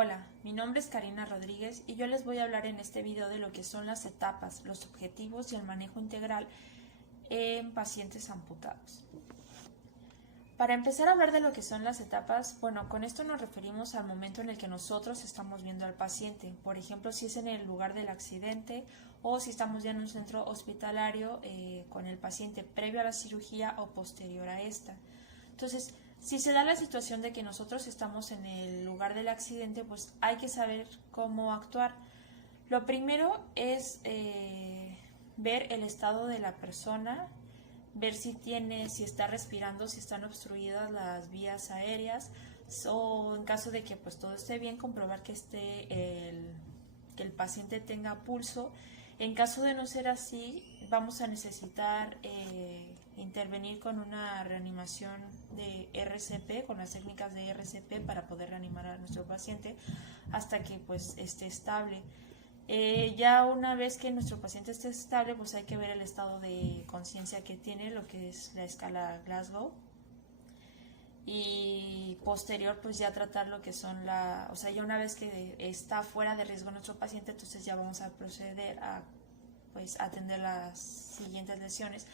Hola, mi nombre es Karina Rodríguez y yo les voy a hablar en este video de lo que son las etapas, los objetivos y el manejo integral en pacientes amputados. Para empezar a hablar de lo que son las etapas, bueno, con esto nos referimos al momento en el que nosotros estamos viendo al paciente. Por ejemplo, si es en el lugar del accidente o si estamos ya en un centro hospitalario con el paciente previo a la cirugía o posterior a esta. Entonces, si se da la situación de que nosotros estamos en el lugar del accidente, pues hay que saber cómo actuar. Lo primero es ver el estado de la persona, ver si está respirando, si están obstruidas las vías aéreas, o en caso de que pues todo esté bien, comprobar que que el paciente tenga pulso. En caso de no ser así, vamos a necesitar intervenir con una reanimación de RCP, con las técnicas de RCP para poder reanimar a nuestro paciente hasta que pues esté estable. Ya una vez que nuestro paciente esté estable, pues hay que ver el estado de conciencia que tiene, lo que es la escala Glasgow. Y posterior, pues ya tratar lo que son o sea, ya una vez que está fuera de riesgo nuestro paciente, entonces ya vamos a proceder a pues atender las siguientes lesiones,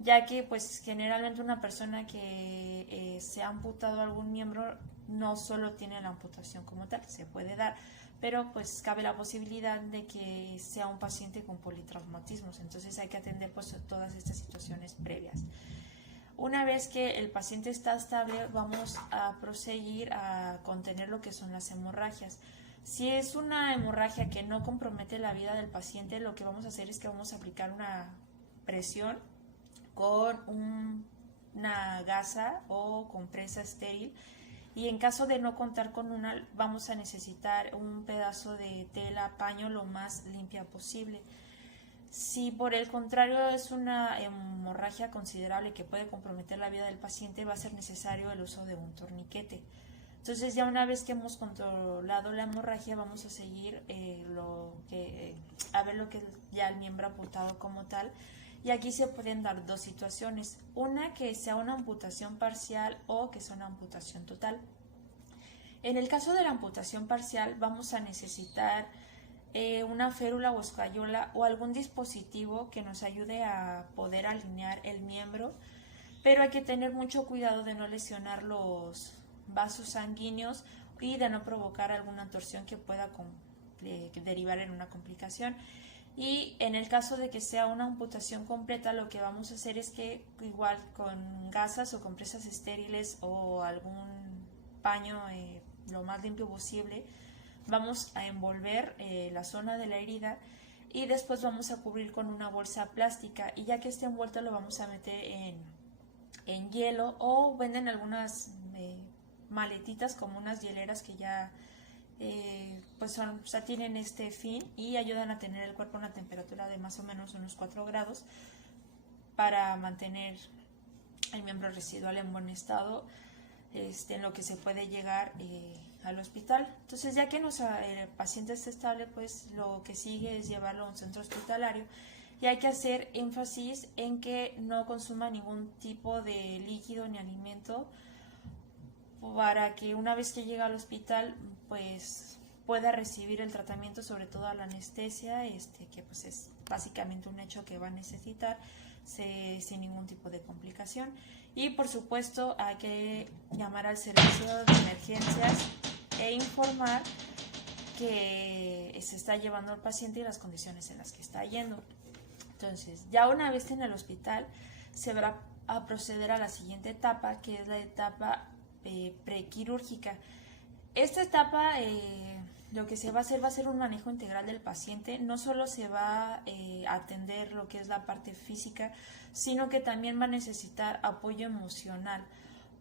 ya que pues generalmente una persona que se ha amputado algún miembro no solo tiene la amputación como tal, se puede dar, pero pues cabe la posibilidad de que sea un paciente con politraumatismos, entonces hay que atender pues todas estas situaciones previas. Una vez que el paciente está estable, vamos a proseguir a contener lo que son las hemorragias. Si es una hemorragia que no compromete la vida del paciente, lo que vamos a hacer es que vamos a aplicar una presión con una gasa o compresa estéril, y en caso de no contar con una, vamos a necesitar un pedazo de tela, paño lo más limpia posible. Si por el contrario es una hemorragia considerable que puede comprometer la vida del paciente, va a ser necesario el uso de un torniquete. Entonces ya una vez que hemos controlado la hemorragia, vamos a seguir a ver lo que es ya el miembro amputado como tal. Y aquí se pueden dar dos situaciones, una que sea una amputación parcial o que sea una amputación total. En el caso de la amputación parcial vamos a necesitar una férula o escayola o algún dispositivo que nos ayude a poder alinear el miembro, pero hay que tener mucho cuidado de no lesionar los vasos sanguíneos y de no provocar alguna torsión que pueda derivar en una complicación. Y en el caso de que sea una amputación completa, lo que vamos a hacer es que igual con gasas o compresas estériles o algún paño lo más limpio posible, vamos a envolver la zona de la herida y después vamos a cubrir con una bolsa plástica, y ya que esté envuelto lo vamos a meter en hielo, o venden algunas maletitas como unas hieleras que ya pues o sea, tienen este fin y ayudan a tener el cuerpo a una temperatura de más o menos unos 4 grados para mantener el miembro residual en buen estado, en lo que se puede llegar al hospital. Entonces, ya que el paciente está estable, pues lo que sigue es llevarlo a un centro hospitalario, y hay que hacer énfasis en que no consuma ningún tipo de líquido ni alimento, para que una vez que llega al hospital pues pueda recibir el tratamiento, sobre todo la anestesia, que pues es básicamente un hecho que va a necesitar sin ningún tipo de complicación. Y por supuesto hay que llamar al servicio de emergencias e informar que se está llevando al paciente y las condiciones en las que está yendo. Entonces, ya una vez en el hospital, se va a proceder a la siguiente etapa, que es la etapa prequirúrgica. Esta etapa lo que se va a hacer un manejo integral del paciente. No solo se va a atender lo que es la parte física, sino que también va a necesitar apoyo emocional,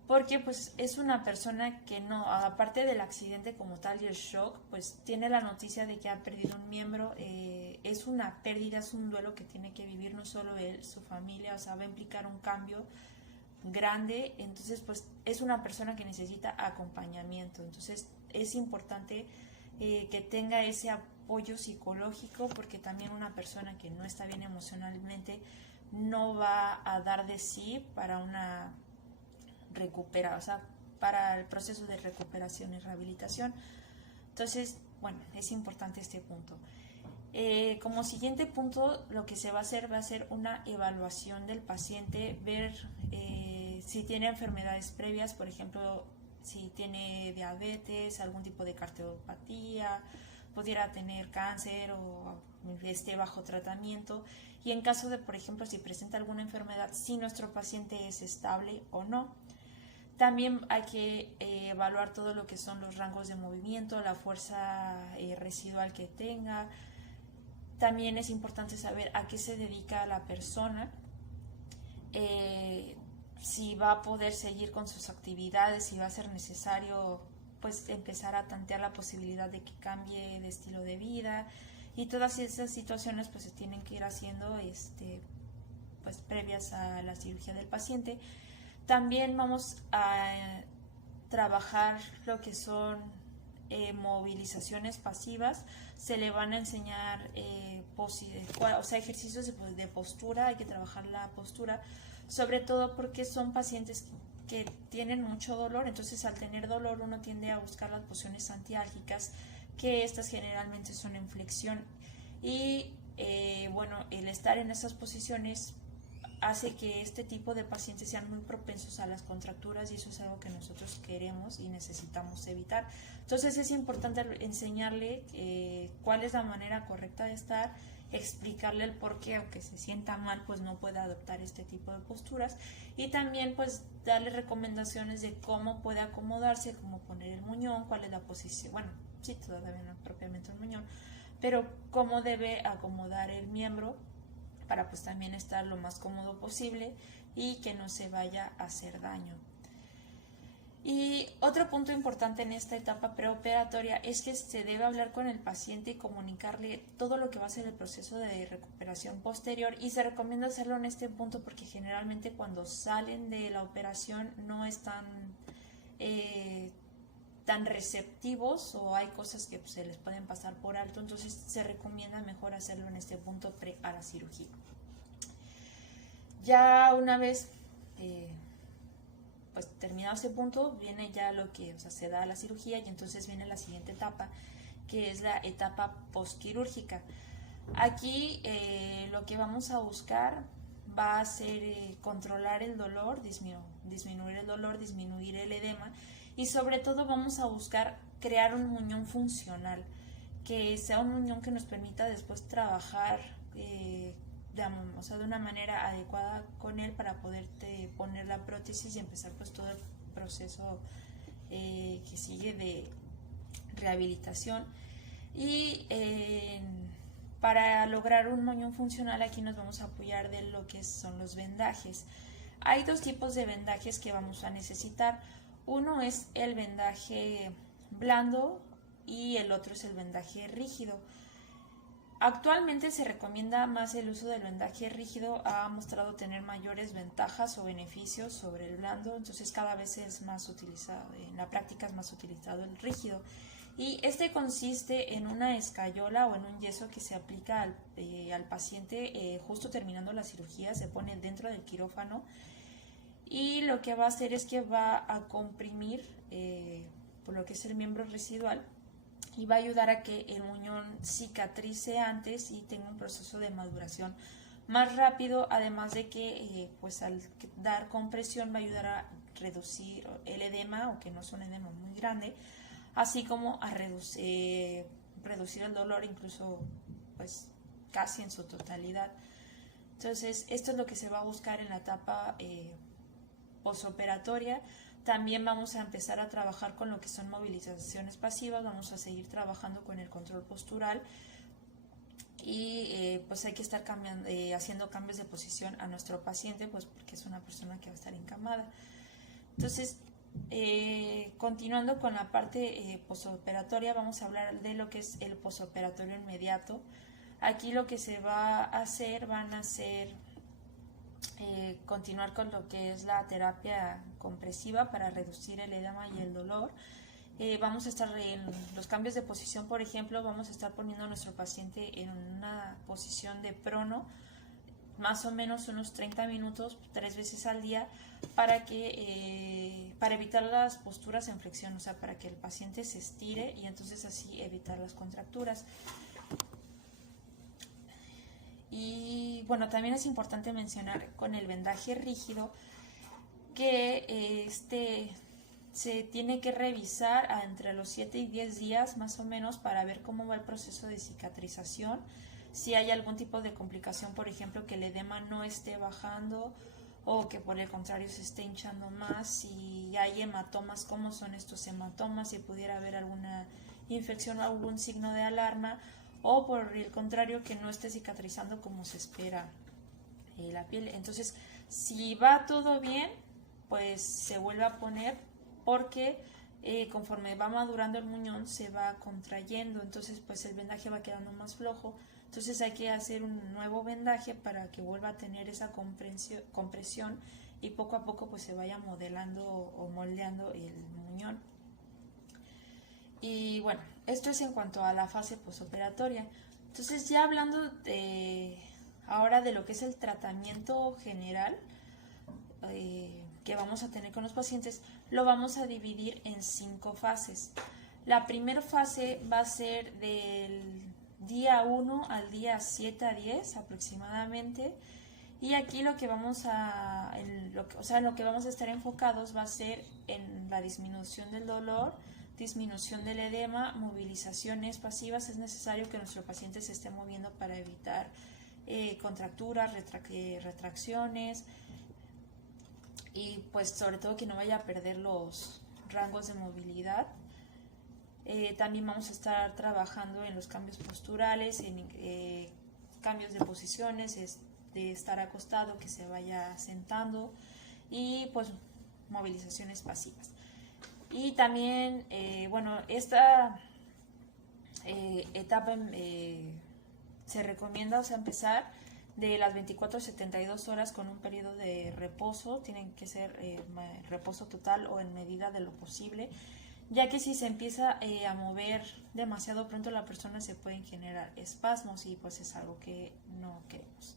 porque pues es una persona que no, aparte del accidente como tal y el shock, pues tiene la noticia de que ha perdido un miembro. Es una pérdida, es un duelo que tiene que vivir no solo él, su familia, o sea, va a implicar un cambio grande. Entonces pues es una persona que necesita acompañamiento, entonces es importante que tenga ese apoyo psicológico, porque también una persona que no está bien emocionalmente no va a dar de sí para una o sea, para el proceso de recuperación y rehabilitación. Entonces, bueno, es importante este punto. Como siguiente punto, lo que se va a hacer una evaluación del paciente, ver si tiene enfermedades previas, por ejemplo, si tiene diabetes, algún tipo de cardiopatía, pudiera tener cáncer o esté bajo tratamiento, y en caso de, por ejemplo, si presenta alguna enfermedad, si nuestro paciente es estable o no. También hay que evaluar todo lo que son los rangos de movimiento, la fuerza residual que tenga. También es importante saber a qué se dedica la persona, si va a poder seguir con sus actividades, si va a ser necesario pues empezar a tantear la posibilidad de que cambie de estilo de vida, y todas esas situaciones pues se tienen que ir haciendo pues previas a la cirugía del paciente. También vamos a trabajar lo que son movilizaciones pasivas. Se le van a enseñar ejercicios de postura, hay que trabajar la postura, sobre todo porque son pacientes que tienen mucho dolor, entonces al tener dolor uno tiende a buscar las posiciones antiálgicas, que estas generalmente son en flexión, y el estar en esas posiciones hace que este tipo de pacientes sean muy propensos a las contracturas, y eso es algo que nosotros queremos y necesitamos evitar. Entonces es importante enseñarle cuál es la manera correcta de estar, explicarle el por qué, aunque se sienta mal, pues no puede adoptar este tipo de posturas, y también pues darle recomendaciones de cómo puede acomodarse, cómo poner el muñón, cuál es la posición, bueno, sí, todavía no propiamente el muñón, pero cómo debe acomodar el miembro para pues también estar lo más cómodo posible y que no se vaya a hacer daño. Y otro punto importante en esta etapa preoperatoria es que se debe hablar con el paciente y comunicarle todo lo que va a ser el proceso de recuperación posterior, y se recomienda hacerlo en este punto porque generalmente cuando salen de la operación no están tan receptivos, o hay cosas que pues, se les pueden pasar por alto, entonces se recomienda mejor hacerlo en este punto pre a la cirugía. Ya una vez pues terminado ese punto, viene ya lo que se da a la cirugía, y entonces viene la siguiente etapa, que es la etapa postquirúrgica. Aquí lo que vamos a buscar va a ser controlar el dolor, disminuir el dolor, disminuir el edema, y sobre todo vamos a buscar crear un muñón funcional, que sea un muñón que nos permita después trabajar de una manera adecuada con él para poder poner la prótesis y empezar pues todo el proceso que sigue de rehabilitación. Y para lograr un muñón funcional aquí nos vamos a apoyar de lo que son los vendajes. Hay dos tipos de vendajes que vamos a necesitar. Uno es el vendaje blando y el otro es el vendaje rígido. Actualmente se recomienda más el uso del vendaje rígido, ha mostrado tener mayores ventajas o beneficios sobre el blando, entonces cada vez es más utilizado, en la práctica es más utilizado el rígido. Y este consiste en una escayola o en un yeso que se aplica al paciente justo terminando la cirugía, se pone dentro del quirófano, y lo que va a hacer es que va a comprimir por lo que es el miembro residual, y va a ayudar a que el muñón cicatrice antes y tenga un proceso de maduración más rápido, además de que pues al dar compresión va a ayudar a reducir el edema, o que no es un edema muy grande, así como a reducir el dolor incluso pues casi en su totalidad. Entonces esto es lo que se va a buscar en la etapa posoperatoria. También vamos a empezar a trabajar con lo que son movilizaciones pasivas, vamos a seguir trabajando con el control postural, y pues hay que estar haciendo cambios de posición a nuestro paciente, pues porque es una persona que va a estar encamada. Entonces, continuando con la parte posoperatoria, vamos a hablar de lo que es el posoperatorio inmediato. Aquí lo que se va a hacer, continuar con lo que es la terapia compresiva para reducir el edema y el dolor. Vamos a estar en los cambios de posición, por ejemplo, vamos a estar poniendo a nuestro paciente en una posición de prono, más o menos unos 30 minutos 3 veces al día para evitar las posturas en flexión, o sea, para que el paciente se estire y entonces así evitar las contracturas. Y bueno, también es importante mencionar con el vendaje rígido que se tiene que revisar entre los 7 y 10 días más o menos para ver cómo va el proceso de cicatrización, si hay algún tipo de complicación, por ejemplo, que el edema no esté bajando o que por el contrario se esté hinchando más, si hay hematomas, cómo son estos hematomas, si pudiera haber alguna infección o algún signo de alarma, o por el contrario que no esté cicatrizando como se espera la piel. Entonces, si va todo bien, pues se vuelve a poner porque conforme va madurando el muñón se va contrayendo, entonces pues el vendaje va quedando más flojo, entonces hay que hacer un nuevo vendaje para que vuelva a tener esa compresión y poco a poco pues se vaya modelando o moldeando el muñón. Y bueno, esto es en cuanto a la fase posoperatoria. Entonces ya hablando ahora de lo que es el tratamiento general que vamos a tener con los pacientes, lo vamos a dividir en 5 fases. La primera fase va a ser del día 1 al día 7 a 10 aproximadamente, y aquí lo que vamos a, en lo que vamos a estar enfocados va a ser en la disminución del dolor, disminución del edema, movilizaciones pasivas. Es necesario que nuestro paciente se esté moviendo para evitar contracturas, retracciones, y pues sobre todo que no vaya a perder los rangos de movilidad. También vamos a estar trabajando en los cambios posturales, en cambios de posiciones, de estar acostado, que se vaya sentando, y pues movilizaciones pasivas. Y también, bueno, esta etapa se recomienda, o sea, empezar de las 24 a 72 horas con un periodo de reposo. Tienen que ser reposo total o en medida de lo posible, ya que si se empieza a mover demasiado pronto la persona se pueden generar espasmos y pues es algo que no queremos.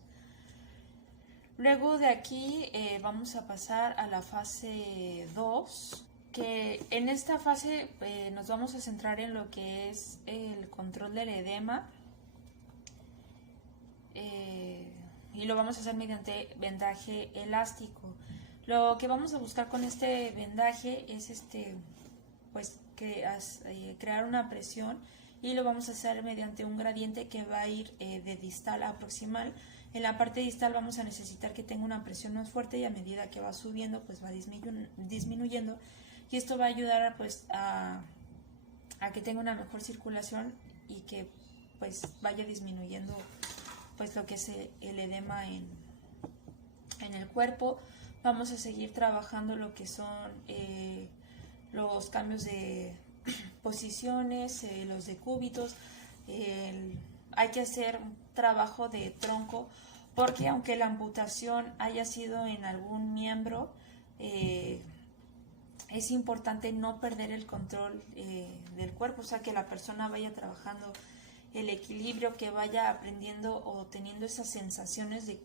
Luego de aquí vamos a pasar a la fase 2, que en esta fase nos vamos a centrar en lo que es el control del edema, y lo vamos a hacer mediante vendaje elástico. Lo que vamos a buscar con este vendaje es pues crear una presión, y lo vamos a hacer mediante un gradiente que va a ir de distal a proximal. En la parte distal vamos a necesitar que tenga una presión más fuerte, y a medida que va subiendo pues va disminuyendo, y esto va a ayudar pues a que tenga una mejor circulación y que pues vaya disminuyendo pues lo que es el edema en el cuerpo. Vamos a seguir trabajando lo que son los cambios de posiciones, los decúbitos. Hay que hacer un trabajo de tronco, porque aunque la amputación haya sido en algún miembro, es importante no perder el control del cuerpo, o sea, que la persona vaya trabajando el equilibrio, que vaya aprendiendo o teniendo esas sensaciones de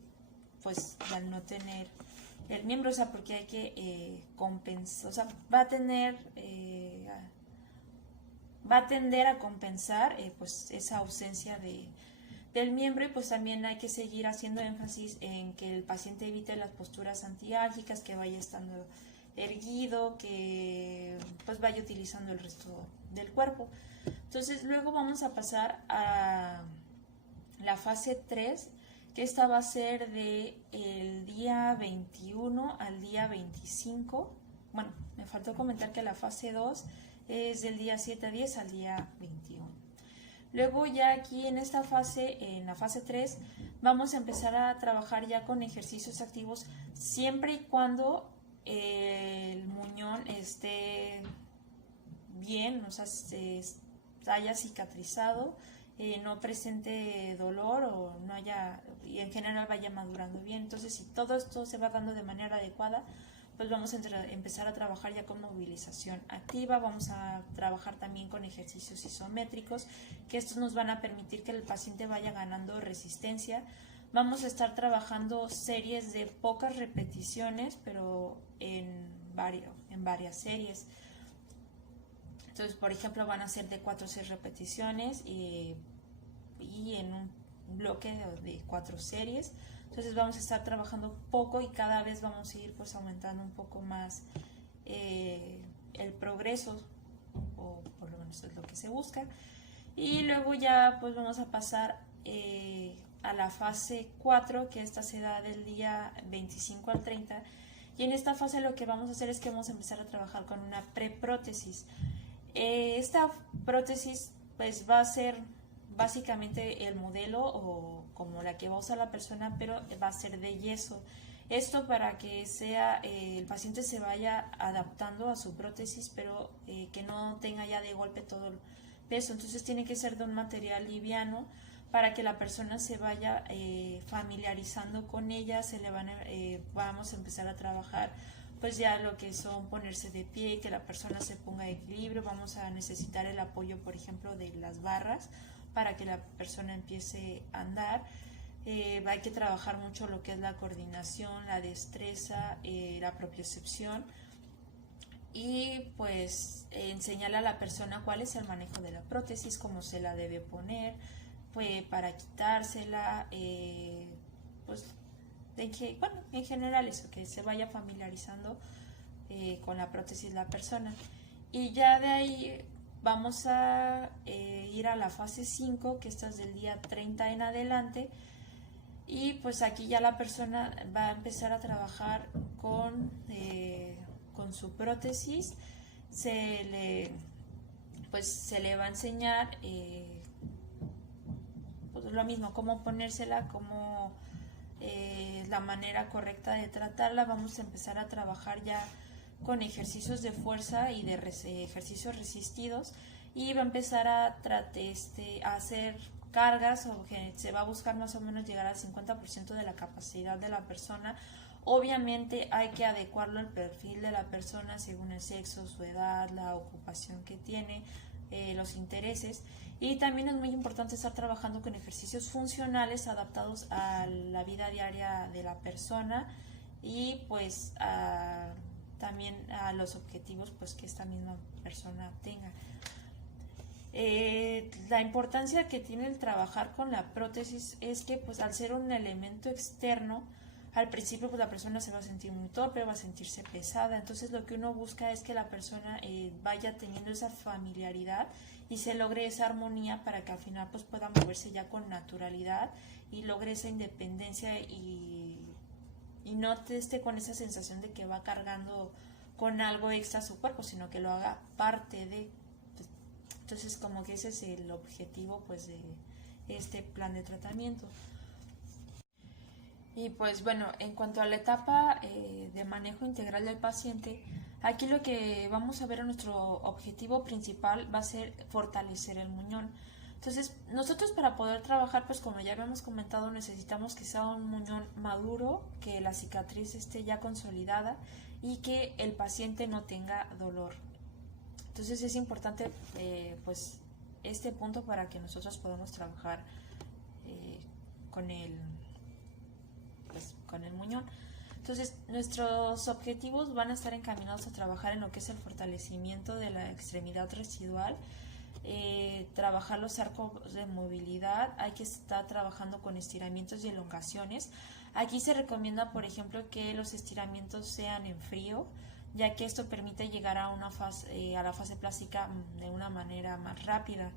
pues al no tener el miembro, o sea, porque hay que compensar, o sea, va a tender a compensar pues esa ausencia del miembro. Y pues también hay que seguir haciendo énfasis en que el paciente evite las posturas antiálgicas, que vaya estando erguido, que pues vaya utilizando el resto del cuerpo. Entonces luego vamos a pasar a la fase 3, que esta va a ser de el día 21 al día 25. Bueno, me faltó comentar que la fase 2 es del día 7 a 10 al día 21. Luego ya aquí en esta fase, en la fase 3, vamos a empezar a trabajar ya con ejercicios activos, siempre y cuando el muñón esté bien, o sea, se haya cicatrizado, no presente dolor o no haya, y en general vaya madurando bien. Entonces, si todo esto se va dando de manera adecuada, pues vamos a empezar a trabajar ya con movilización activa. Vamos a trabajar también con ejercicios isométricos, que estos nos van a permitir que el paciente vaya ganando resistencia Vamos a estar trabajando series de pocas repeticiones, pero en varias series. Entonces, por ejemplo, van a ser de 4 o 6 repeticiones y en un bloque de 4 series. Entonces vamos a estar trabajando poco y cada vez vamos a ir pues aumentando un poco más el progreso, o por lo menos es lo que se busca. Y luego ya pues vamos a pasar a la fase 4, que esta se da del día 25 al 30. Y en esta fase lo que vamos a hacer es que vamos a empezar a trabajar con una preprótesis. Esta prótesis pues va a ser básicamente el modelo o como la que va a usar la persona, pero va a ser de yeso. Esto para que el paciente se vaya adaptando a su prótesis, pero que no tenga ya de golpe todo el peso. Entonces tiene que ser de un material liviano para que la persona se vaya familiarizando con ella. Vamos a empezar a trabajar pues ya lo que son ponerse de pie, que la persona se ponga de equilibrio. Vamos a necesitar el apoyo, por ejemplo, de las barras para que la persona empiece a andar. Hay que trabajar mucho lo que es la coordinación, la destreza, la propiocepción y pues enseñarle a la persona cuál es el manejo de la prótesis, cómo se la debe poner, pues para quitársela, pues en general eso, que se vaya familiarizando con la prótesis la persona. Y ya de ahí vamos a ir a la fase 5, que esta es del día 30 en adelante, y pues aquí ya la persona va a empezar a trabajar con su prótesis. Se le va a enseñar pues lo mismo, cómo ponérsela, cómo la manera correcta de tratarla. Vamos a empezar a trabajar ya con ejercicios de fuerza y de ejercicios resistidos, y va a empezar a hacer cargas, o que se va a buscar más o menos llegar al 50% de la capacidad de la persona. Obviamente hay que adecuarlo al perfil de la persona según el sexo, su edad, la ocupación que tiene, los intereses. Y también es muy importante estar trabajando con ejercicios funcionales adaptados a la vida diaria de la persona y pues también a los objetivos pues que esta misma persona tenga. La importancia que tiene el trabajar con la prótesis es que pues al ser un elemento externo, al principio pues la persona se va a sentir muy torpe, va a sentirse pesada. Entonces lo que uno busca es que la persona vaya teniendo esa familiaridad y se logre esa armonía para que al final pues pueda moverse ya con naturalidad y logre esa independencia y no esté con esa sensación de que va cargando con algo extra a su cuerpo, sino que lo haga parte de. Entonces como que ese es el objetivo pues de este plan de tratamiento. Y pues bueno, en cuanto a la etapa de manejo integral del paciente, aquí lo que vamos a ver, nuestro objetivo principal va a ser fortalecer el muñón. Entonces, nosotros para poder trabajar, pues como ya habíamos comentado, necesitamos que sea un muñón maduro, que la cicatriz esté ya consolidada y que el paciente no tenga dolor. Entonces es importante pues este punto para que nosotros podamos trabajar con el muñón. Entonces nuestros objetivos van a estar encaminados a trabajar en lo que es el fortalecimiento de la extremidad residual, trabajar los arcos de movilidad. Hay que estar trabajando con estiramientos y elongaciones. Aquí se recomienda, por ejemplo, que los estiramientos sean en frío, ya que esto permite llegar a la fase plástica de una manera más rápida.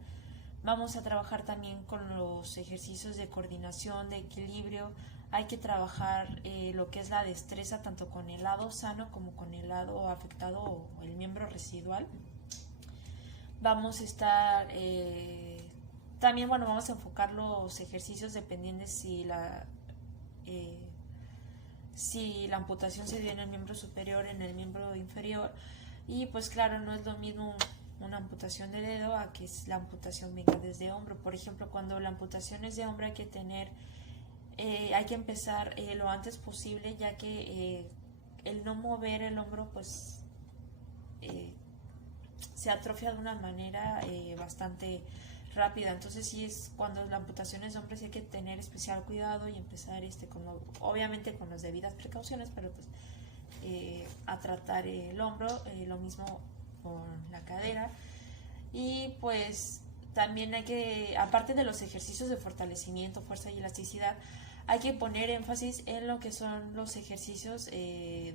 Vamos a trabajar también con los ejercicios de coordinación, de equilibrio. Hay que trabajar lo que es la destreza, tanto con el lado sano como con el lado afectado o el miembro residual. Vamos a estar también, vamos a enfocar los ejercicios dependiendo si la amputación se dio en el miembro superior, en el miembro inferior. Y pues claro, no es lo mismo una amputación de dedo a que la amputación venga desde hombro. Por ejemplo, cuando la amputación es de hombro hay que empezar lo antes posible, ya que el no mover el hombro pues se atrofia de una manera bastante rápida. Entonces sí, es cuando la amputación es de hombres, hay que tener especial cuidado y empezar obviamente con las debidas precauciones, pero pues a tratar el hombro, lo mismo con la cadera. Y pues también hay que, aparte de los ejercicios de fortalecimiento, fuerza y elasticidad, hay que poner énfasis en lo que son los ejercicios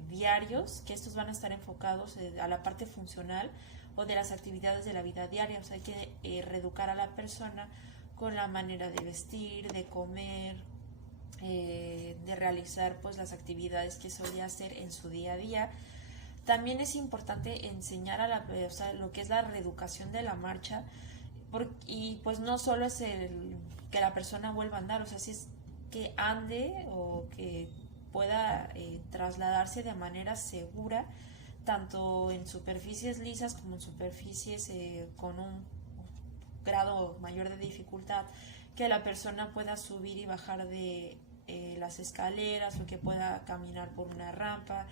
diarios, que estos van a estar enfocados a la parte funcional o de las actividades de la vida diaria. O sea, hay que reeducar a la persona con la manera de vestir, de comer, de realizar pues las actividades que solía hacer en su día a día. También es importante enseñar o sea, lo que es la reeducación de la marcha, y pues no solo es que la persona vuelva a andar, o sea, si es que ande o que pueda trasladarse de manera segura, tanto en superficies lisas como en superficies con un grado mayor de dificultad, que la persona pueda subir y bajar de las escaleras, o que pueda caminar por una rampa,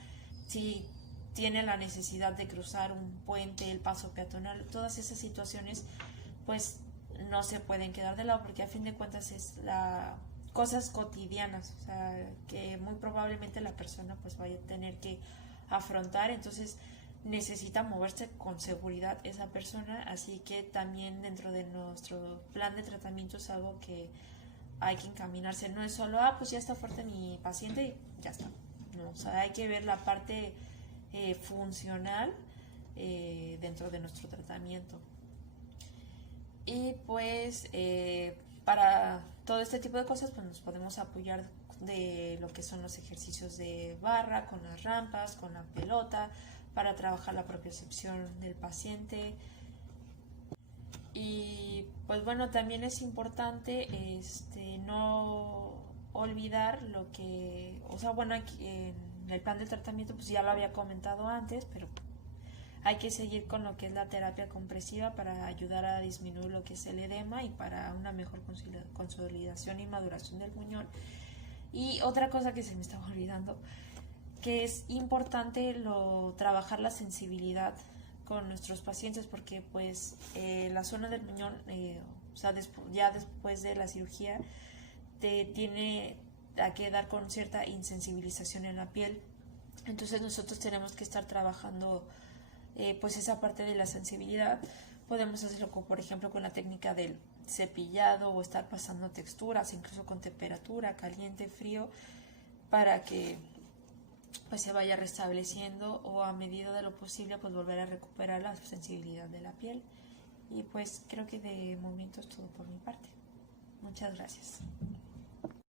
si tiene la necesidad de cruzar un puente, el paso peatonal. Todas esas situaciones pues no se pueden quedar de lado, porque a fin de cuentas es cosas cotidianas, o sea, que muy probablemente la persona pues vaya a tener que afrontar. Entonces necesita moverse con seguridad esa persona, así que también dentro de nuestro plan de tratamiento es algo que hay que encaminarse. No es solo, pues ya está fuerte mi paciente y ya está. No, o sea, hay que ver la parte funcional dentro de nuestro tratamiento. Y pues para todo este tipo de cosas pues nos podemos apoyar de lo que son los ejercicios de barra, con las rampas, con la pelota, para trabajar la propiocepción del paciente. Y pues bueno, también es importante no olvidar lo que, o sea, bueno, aquí en el plan de tratamiento pues ya lo había comentado antes, pero hay que seguir con lo que es la terapia compresiva para ayudar a disminuir lo que es el edema y para una mejor consolidación y maduración del muñón. Y otra cosa que se me estaba olvidando, que es importante trabajar la sensibilidad con nuestros pacientes, porque pues la zona del muñón, o sea, ya después de la cirugía, te tiene a quedar con cierta insensibilización en la piel. Entonces nosotros tenemos que estar trabajando pues esa parte de la sensibilidad. Podemos hacerlo por ejemplo con la técnica del cepillado, o estar pasando texturas, incluso con temperatura, caliente, frío, para que pues se vaya restableciendo, o a medida de lo posible pues volver a recuperar la sensibilidad de la piel. Y pues creo que de momento es todo por mi parte. Muchas gracias.